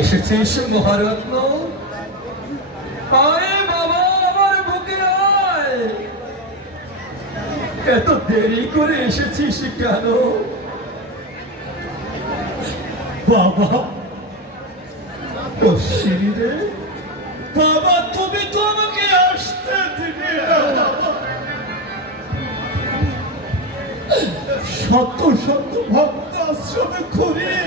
এসেছিস মহারত্ন? আয় বাবা, আমার বুকে আয়। এত দেরি করে এসেছিস কেন বাবা? অশ্বিনী রে বাবা, তুমি তো আমাকে আসতে দিবে না। শত শত ভক্ত আশ্রমে ঘুরিয়ে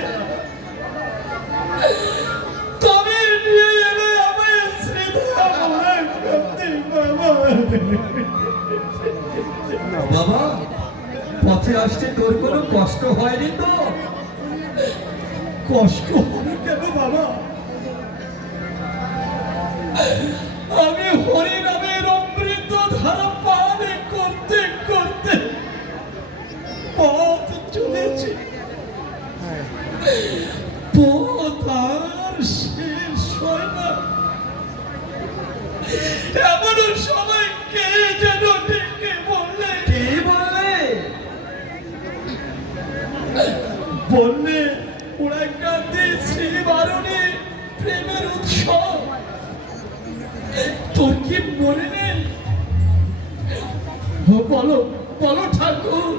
তবে নিয়ে এলে আমায় শ্রীধা মনে করতে বাবা। পথে আসতে তোর কোনো কষ্ট হয়নি তো? কষ্ট হবে কেন বাবা? আমি হরি নামের অমৃত ধারা পান করতে করতে পথ চলেছি। পথ আর শেষ হয় না। এমন সময় কে যেন ডেকে বললে, কে বললে? বললে ওরা কাঁদে শ্রীবারণী প্রেমের উৎসব। তোর কি মনে নেই? বলো বলো ঠাকুর,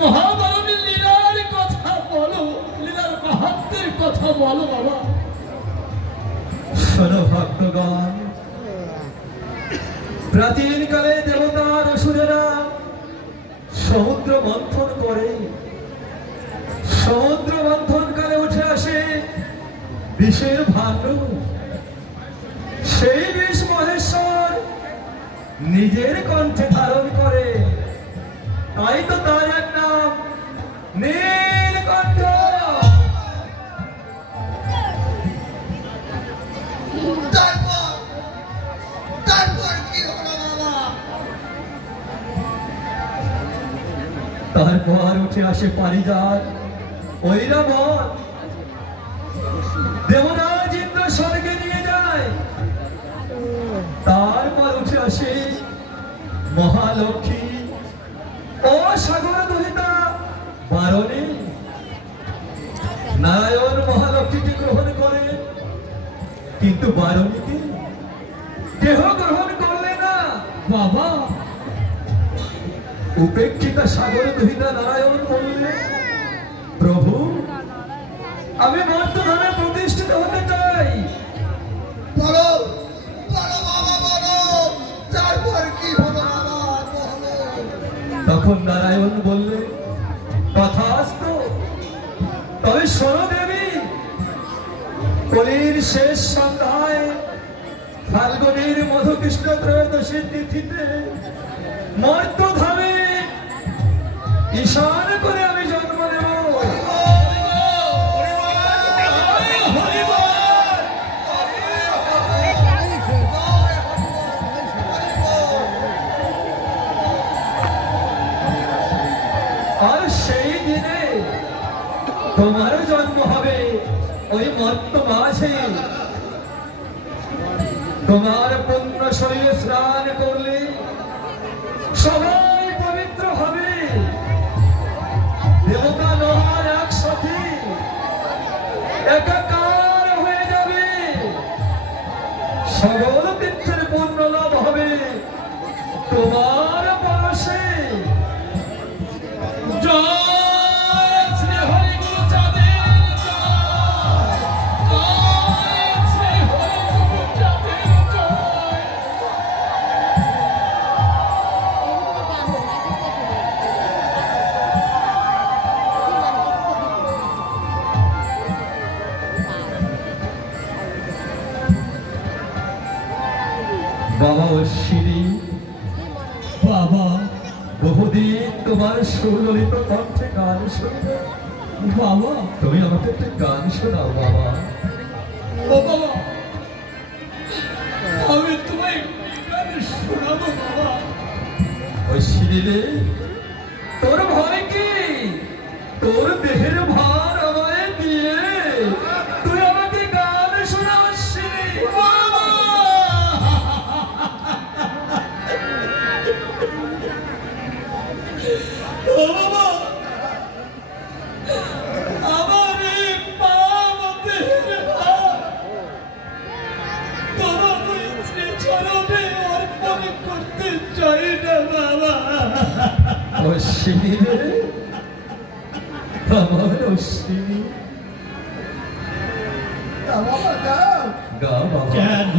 মহাবারণীর লীলার কথা বলো, লীলার মাহাত্ম্যের কথা বলো বাবা। শোনো ভক্তগণ, প্রাচীনকালে দেবতার অসুরেরা সমুদ্র মন্থন করে। সমুদ্র মন্থনকালে উঠে আসে বিষের ভাণ্ডু। সেই বিষ মহেশ্বর নিজের কণ্ঠে ধারণ করে, তাই তো তার এক নাম নীলকণ্ঠ। তারপর উঠে আসে পারিজাত, ঐরাবত। দেবরাজ ইন্দ্র স্বর্গে নিয়ে যায়। তারপর উঠে আসে মহালক্ষ্মী ও সাগর দহিতা বারণী। নারায়ণ মহালক্ষ্মীকে গ্রহণ করে, কিন্তু বারণীকে দেহ গ্রহণ করলে না বাবা। উপেক্ষিতা সাগর দহিতা নারায়ণ বললে, প্রভু আমি মর্তধামে প্রতিষ্ঠিত হতে চাই। বলো বলো বাবা, বলো তারপর কি হলো বাবা? তখন নারায়ণ বললে, তথাস্তু। তবে শোনো দেবী, কলির শেষ সন্ধ্যায় ফাল্গুনীর মধুকৃষ্ণ ত্রয়োদশীর তিথিতে মর্তধামে ঈশান করে আমি জন্ম নেব। আর সেই দিনে তোমারও জন্ম হবে ওই মর্ত মাঝে। তোমার পুণ্য শরীরে স্নান করলে সবাই পবিত্র হবে। দেবতা নহর একসাথে একাকার হয়ে যাবে। সকল তীর্থের পুণ্য লাভ হবে তোমার পরশে। জয় শ্রী হরি গুরু চাঁদের জয়, জয় শ্রী হরি গুরু চাঁদের জয়। বাবা অশ্বিনী, বাবা বহুদিন তোমার সুললিত কণ্ঠে গান শুনবে। বাবা তুমি আমাকে একটা গান শোনাও বাবা। ও বাবা, আমি তোমায় গান শোনাবো বাবা। অশ্বিনী রে, তোর ভয় কি? তোর দেহের ভার আমায় দিয়ে তুই আমাকে গান শোনা অশ্বিনী। বাবা ও বাবা, চরণে অর্পণ করতে চাই না বাবা। অশ্বিনী রে, আমার অশ্বিনী, না বাবা না। গা বাবা। কেন